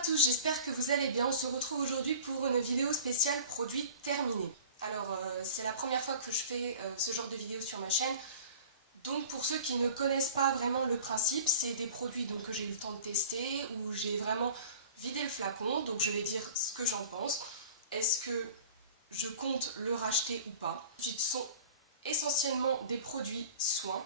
tous, j'espère que vous allez bien. On se retrouve aujourd'hui pour une vidéo spéciale produit terminé. Alors c'est la première fois que je fais ce genre de vidéo sur ma chaîne. Donc pour ceux qui ne connaissent pas vraiment le principe, c'est des produits donc, que j'ai eu le temps de tester, où j'ai vraiment vidé le flacon, donc je vais dire ce que j'en pense. Est-ce que je compte le racheter ou pas? Ce sont essentiellement des produits soins.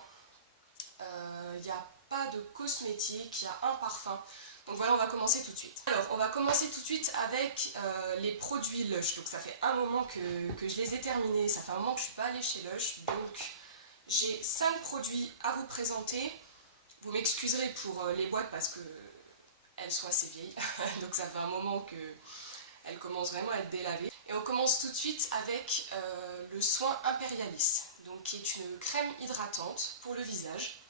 Il n'y a pas de cosmétiques, il y a un parfum. Donc voilà, on va commencer tout de suite. Alors, on va commencer tout de suite avec les produits Lush. Donc ça fait un moment que je les ai terminés, ça fait un moment que je ne suis pas allée chez Lush. Donc j'ai 5 produits à vous présenter. Vous m'excuserez pour les boîtes parce qu'elles sont assez vieilles. Donc ça fait un moment qu'elles commencent vraiment à être délavées. Et on commence tout de suite avec le soin Imperialis, donc qui est une crème hydratante pour le visage.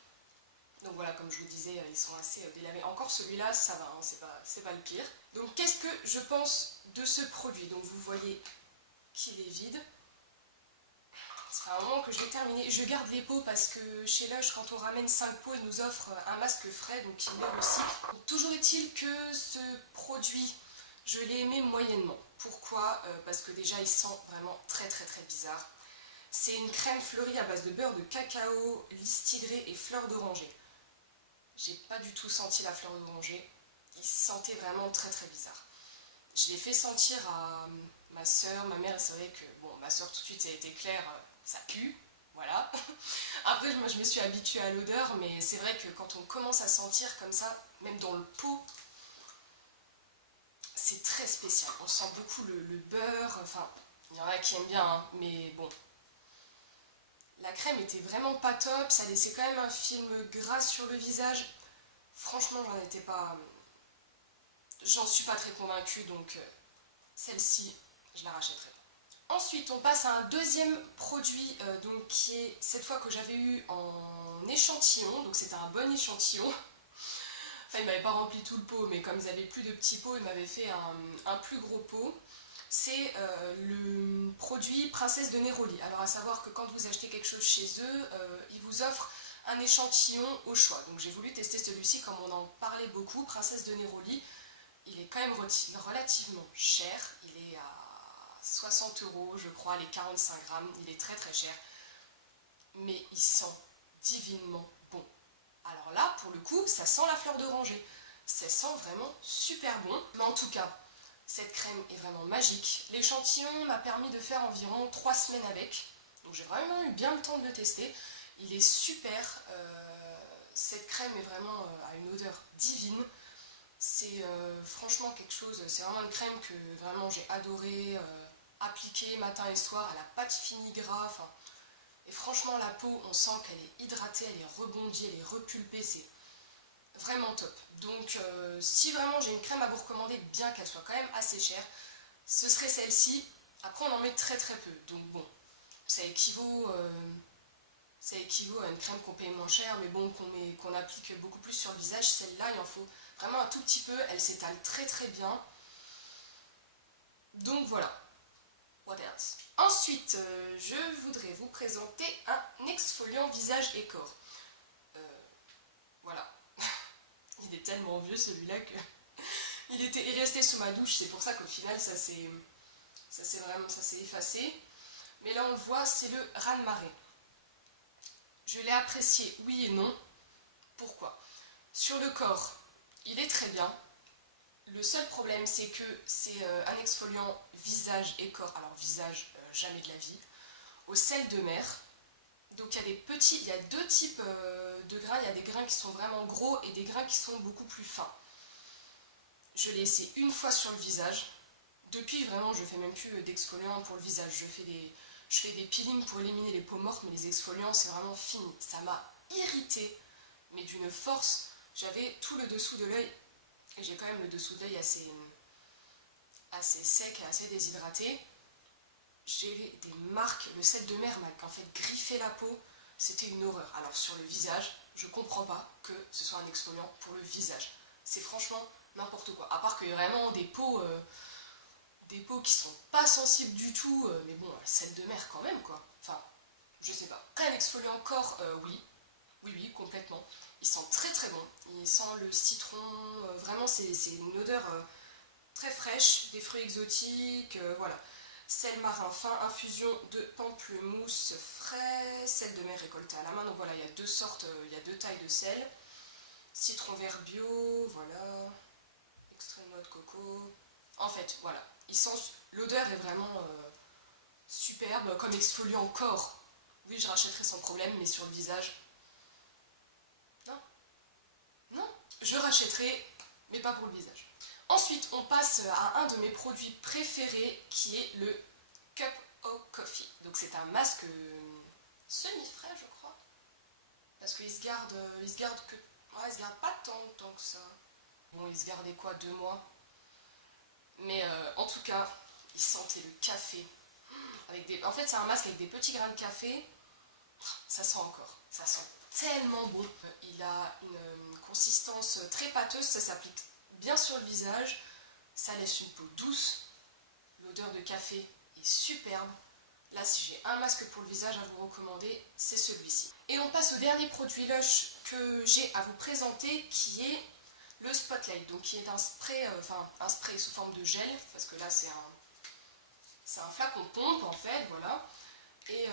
Donc voilà, comme je vous disais, ils sont assez délavés. Encore celui-là, ça va, hein, c'est pas le pire. Donc qu'est-ce que je pense de ce produit? Donc vous voyez qu'il est vide. Ça fait un moment que je l'ai terminé. Je garde les pots parce que chez Lush, quand on ramène 5 pots, ils nous offrent un masque frais, donc ils les recyclent. Donc, toujours est-il que ce produit, je l'ai aimé moyennement. Pourquoi? Parce que déjà, il sent vraiment très bizarre. C'est une crème fleurie à base de beurre de cacao, lys tigré et fleur d'oranger. J'ai pas du tout senti la fleur d'oranger. Il sentait vraiment très bizarre. Je l'ai fait sentir à ma soeur, ma mère, et c'est vrai que, bon, ma soeur tout de suite, ça a été clair, ça pue, voilà. Après, moi, je me suis habituée à l'odeur, mais c'est vrai que quand on commence à sentir comme ça, même dans le pot, c'est très spécial. On sent beaucoup le beurre, enfin, il y en a qui aiment bien, hein, mais bon. La crème était vraiment pas top, ça laissait quand même un film gras sur le visage. Franchement, j'en suis pas très convaincue, donc celle-ci, je la rachèterai pas. Ensuite, on passe à un deuxième produit, donc, qui est cette fois que j'avais eu en échantillon, donc c'était un bon échantillon. Enfin, ils m'avaient pas rempli tout le pot, mais comme ils avaient plus de petits pots, ils m'avaient fait un plus gros pot. C'est le produit Princesse de Neroli. Alors à savoir que quand vous achetez quelque chose chez eux, ils vous offrent un échantillon au choix. Donc j'ai voulu tester celui-ci comme on en parlait beaucoup, Princesse de Neroli. Il est quand même relativement cher, il est à 60 € je crois, les 45 grammes, il est très cher. Mais il sent divinement bon. Alors là, pour le coup, ça sent la fleur d'oranger. Ça sent vraiment super bon, mais en tout cas, cette crème est vraiment magique. L'échantillon m'a permis de faire environ 3 semaines avec. Donc j'ai vraiment eu bien le temps de le tester. Il est super. Cette crème est vraiment à une odeur divine. C'est franchement quelque chose. C'est vraiment une crème que vraiment j'ai adoré appliquer matin et soir. Elle n'a pas de fini gras. Et franchement, la peau, on sent qu'elle est hydratée, elle est rebondie, elle est repulpée. C'est vraiment top. Donc si vraiment j'ai une crème à vous recommander, bien qu'elle soit quand même assez chère, ce serait celle-ci. Après on en met très peu, donc bon, ça équivaut à une crème qu'on paye moins cher, mais bon, qu'on applique beaucoup plus sur le visage. Celle-là, il en faut vraiment un tout petit peu, elle s'étale très bien. Donc voilà. What else? Ensuite, je voudrais vous présenter un exfoliant visage et corps. Voilà. Il est tellement vieux celui-là que il est resté sous ma douche, c'est pour ça qu'au final ça s'est effacé. Mais là on le voit, c'est le raz-de-marée. Je l'ai apprécié, oui et non. Pourquoi? Sur le corps, il est très bien. Le seul problème, c'est que c'est un exfoliant visage et corps. Alors visage, jamais de la vie. Au sel de mer. Donc il y a deux types de grains. Il y a des grains qui sont vraiment gros et des grains qui sont beaucoup plus fins. Je l'ai essayé une fois sur le visage. Depuis, vraiment, je fais même plus d'exfoliant pour le visage. Je fais des peelings pour éliminer les peaux mortes, mais les exfoliants, c'est vraiment fini. Ça m'a irritée, mais d'une force. J'avais tout le dessous de l'œil, et j'ai quand même le dessous de l'œil assez sec et assez déshydraté. J'ai des marques, le sel de mer m'a en fait griffé la peau, c'était une horreur. Alors sur le visage, je comprends pas que ce soit un exfoliant pour le visage. C'est franchement n'importe quoi. À part qu'il y a vraiment des peaux qui sont pas sensibles du tout, mais bon, sel de mer quand même quoi. Enfin, je sais pas. Après, l'exfoliant corps, oui. Oui, oui, complètement. Il sent très très bon. Il sent le citron, vraiment c'est une odeur très fraîche, des fruits exotiques, voilà. Sel marin fin, infusion de pamplemousse frais, sel de mer récolté à la main. Donc voilà, il y a deux sortes, il y a deux tailles de sel. Citron vert bio, voilà. Extrait de noix de coco. En fait, voilà. L'odeur est vraiment superbe, comme exfoliant corps. Oui, je rachèterai sans problème, mais sur le visage, non. Non, je rachèterai, mais pas pour le visage. Ensuite, on passe à un de mes produits préférés qui est le Cup of Coffee. Donc c'est un masque semi-frais, je crois. Parce qu'il il se garde que... Ouais, il se garde pas tant de temps que ça. Bon, il se gardait quoi, 2 mois. Mais en tout cas, il sentait le café. En fait, c'est un masque avec des petits grains de café. Ça sent encore. Ça sent tellement bon. Il a une consistance très pâteuse, ça s'applique bien sur le visage. Ça laisse une peau douce. L'odeur de café est superbe. Là, si j'ai un masque pour le visage à vous recommander, c'est celui-ci. Et on passe au dernier produit Lush que j'ai à vous présenter, qui est le Spotlight. Donc, qui est un spray, un spray sous forme de gel, parce que là, c'est un flacon pompe, en fait, voilà. Et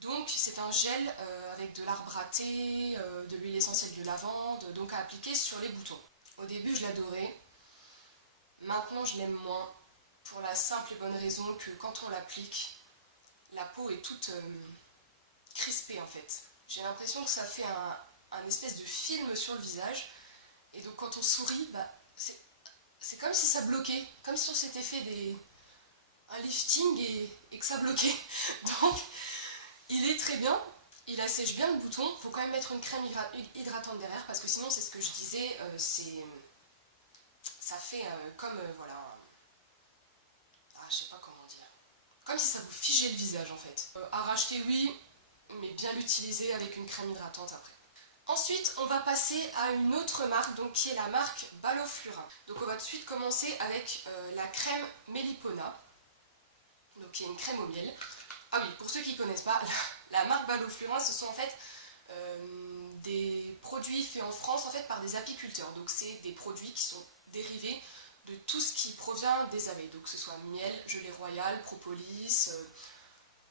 donc, c'est un gel avec de l'arbre à thé, de l'huile essentielle de lavande, donc à appliquer sur les boutons. Au début, je l'adorais. Maintenant, je l'aime moins, pour la simple et bonne raison que quand on l'applique, la peau est toute crispée en fait. J'ai l'impression que ça fait un espèce de film sur le visage. Et donc quand on sourit, bah, c'est comme si ça bloquait. Comme si on s'était fait un lifting et que ça bloquait. Donc il est très bien. Il assèche bien le bouton. Il faut quand même mettre une crème hydratante derrière. Parce que sinon, c'est ce que je disais, ça fait comme, voilà... Ah, je sais pas comment dire. Comme si ça vous figeait le visage en fait. À racheter, oui, mais bien l'utiliser avec une crème hydratante après. Ensuite, on va passer à une autre marque, donc qui est la marque Baloflurin. Donc on va tout de suite commencer avec la crème Melipona, donc qui est une crème au miel. Ah oui, pour ceux qui ne connaissent pas, la marque Baloflurin, ce sont en fait des produits faits en France en fait par des apiculteurs. Donc c'est des produits qui sont dérivés de tout ce qui provient des abeilles, donc que ce soit miel, gelée royale, propolis,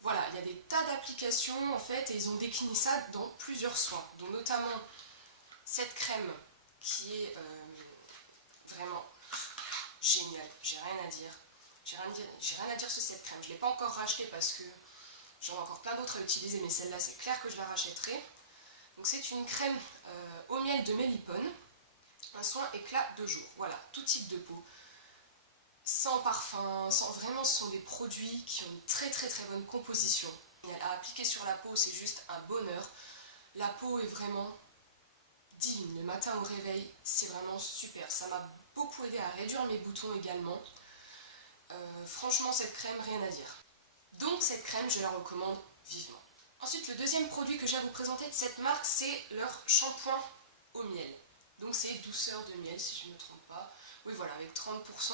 voilà, il y a des tas d'applications en fait et ils ont décliné ça dans plusieurs soins, dont notamment cette crème qui est vraiment géniale, j'ai rien à dire. J'ai rien à dire sur cette crème, je ne l'ai pas encore rachetée parce que j'en ai encore plein d'autres à utiliser, mais celle-là c'est clair que je la rachèterai. Donc c'est une crème au miel de mélipone, un soin éclat de jour, voilà, tout type de peau. Sans parfum, vraiment ce sont des produits qui ont une très très très bonne composition. À appliquer sur la peau, c'est juste un bonheur. La peau est vraiment divine. Le matin au réveil, c'est vraiment super. Ça m'a beaucoup aidé à réduire mes boutons également. Franchement, cette crème, rien à dire. Donc cette crème, je la recommande vivement. Ensuite, le deuxième produit que j'ai à vous présenter de cette marque, c'est leur shampoing au miel. Donc c'est douceur de miel, si je ne me trompe pas. Oui, voilà, avec 30%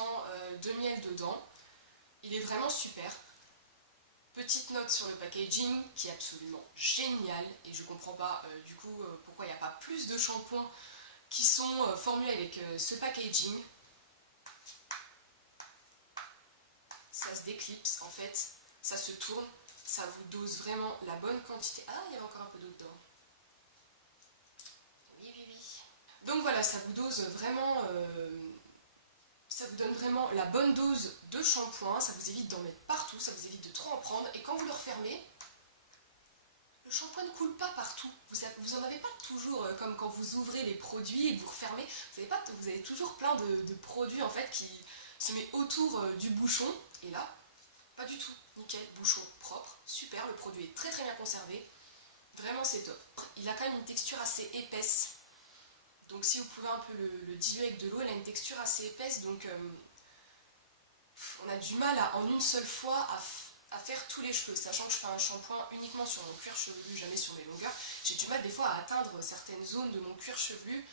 de miel dedans. Il est vraiment super. Petite note sur le packaging qui est absolument génial. Et je ne comprends pas du coup pourquoi il n'y a pas plus de shampoings qui sont formulés avec ce packaging. Ça se déclipse en fait, ça se tourne, ça vous dose vraiment la bonne quantité. Ah, il y avait encore un peu d'eau dedans. Oui, oui, oui. Donc voilà, ça vous dose vraiment... ça vous donne vraiment la bonne dose de shampoing, ça vous évite d'en mettre partout, ça vous évite de trop en prendre. Et quand vous le refermez, le shampoing ne coule pas partout. Vous en avez pas toujours, comme quand vous ouvrez les produits et que vous refermez, vous avez toujours plein de produits en fait qui se mettent autour du bouchon. Et là, pas du tout. Nickel, bouchon propre, super, le produit est très très bien conservé. Vraiment c'est top. Il a quand même une texture assez épaisse. Donc si vous pouvez un peu le diluer avec de l'eau, il a une texture assez épaisse, donc on a du mal en une seule fois à faire tous les cheveux, sachant que je fais un shampoing uniquement sur mon cuir chevelu, jamais sur mes longueurs. J'ai du mal des fois à atteindre certaines zones de mon cuir chevelu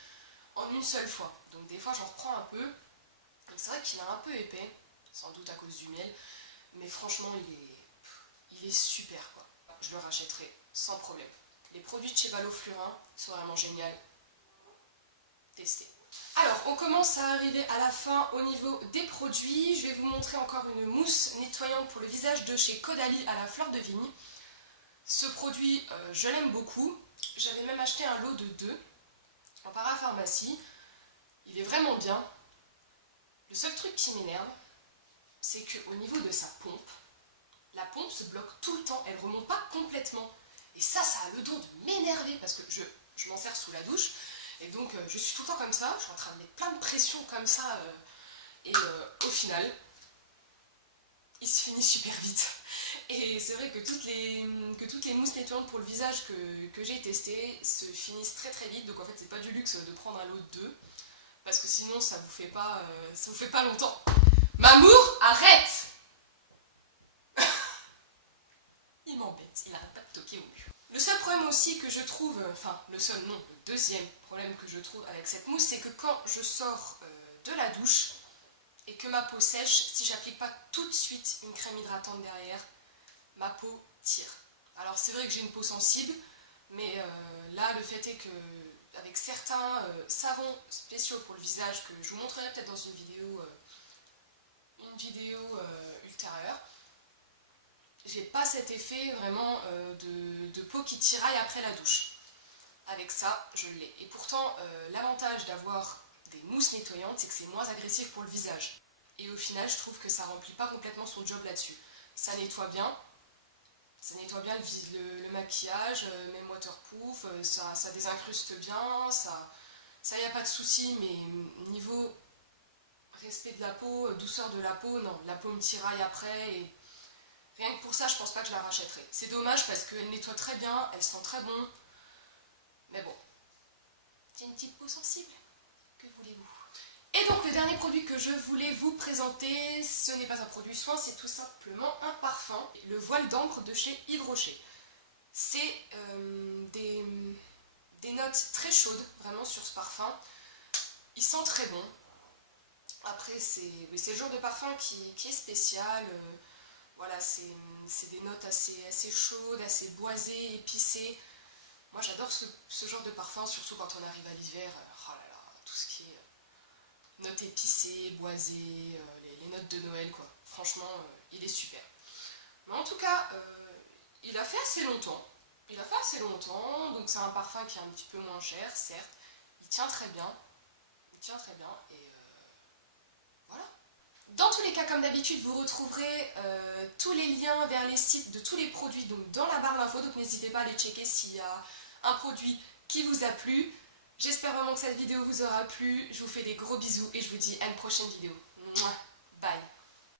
en une seule fois. Donc des fois j'en reprends un peu. C'est vrai qu'il est un peu épais, sans doute à cause du miel, mais franchement il est super quoi. Je le rachèterai sans problème. les produits de chez Valloflurin sont vraiment géniaux. Testez. Alors, on commence à arriver à la fin au niveau des produits. Je vais vous montrer encore une mousse nettoyante pour le visage de chez Caudalie à la fleur de vigne. Ce produit, je l'aime beaucoup. J'avais même acheté un lot de 2 en parapharmacie. Il est vraiment bien. Le seul truc qui m'énerve, c'est qu'au niveau de sa pompe, la pompe se bloque tout le temps. Elle ne remonte pas complètement. Et ça a le don de m'énerver parce que je m'en sers sous la douche. Et donc je suis tout le temps comme ça, je suis en train de mettre plein de pression comme ça, et au final, il se finit super vite. Et c'est vrai que toutes les mousses nettoyantes pour le visage que j'ai testées se finissent très très vite, donc en fait c'est pas du luxe de prendre un lot de 2, parce que sinon ça vous fait pas longtemps. Mamour, arrête. Il m'embête, il n'arrête pas de toquer au mur. Le seul problème aussi que je trouve, enfin le seul non, le deuxième problème que je trouve avec cette mousse, c'est que quand je sors de la douche et que ma peau sèche, si j'applique pas tout de suite une crème hydratante derrière, ma peau tire. Alors c'est vrai que j'ai une peau sensible, mais là le fait est que avec certains savons spéciaux pour le visage que je vous montrerai peut-être dans une vidéo ultérieure, j'ai pas cet effet vraiment de peau qui tiraille après la douche. Avec ça, je l'ai. Et pourtant, l'avantage d'avoir des mousses nettoyantes, c'est que c'est moins agressif pour le visage. Et au final, je trouve que ça remplit pas complètement son job là-dessus. Ça nettoie bien le maquillage, même waterproof, ça désincruste bien, ça y a pas de souci, mais niveau respect de la peau, douceur de la peau, non, la peau me tiraille après et rien que pour ça, je pense pas que je la rachèterai. C'est dommage parce qu'elle nettoie très bien, elle sent très bon. Mais bon, j'ai une petite peau sensible. Que voulez-vous? Et donc le dernier produit que je voulais vous présenter, ce n'est pas un produit soin, c'est tout simplement un parfum. Le voile d'encre de chez Yves Rocher. C'est des notes très chaudes, vraiment, sur ce parfum. Il sent très bon. Après, c'est le genre de parfum qui est spécial. Voilà, c'est des notes assez chaudes, assez boisées, épicées. Moi j'adore ce genre de parfum, surtout quand on arrive à l'hiver. Oh là là, tout ce qui est notes épicées, boisées, les notes de Noël, quoi. Franchement, il est super. Mais en tout cas, il a fait assez longtemps. Donc c'est un parfum qui est un petit peu moins cher, certes. Il tient très bien. Et voilà. Dans tous les cas, comme d'habitude, vous retrouverez tous les liens vers les sites de tous les produits donc dans la barre d'infos, donc n'hésitez pas à les checker s'il y a un produit qui vous a plu. J'espère vraiment que cette vidéo vous aura plu. Je vous fais des gros bisous et je vous dis à une prochaine vidéo. Mouah. Bye.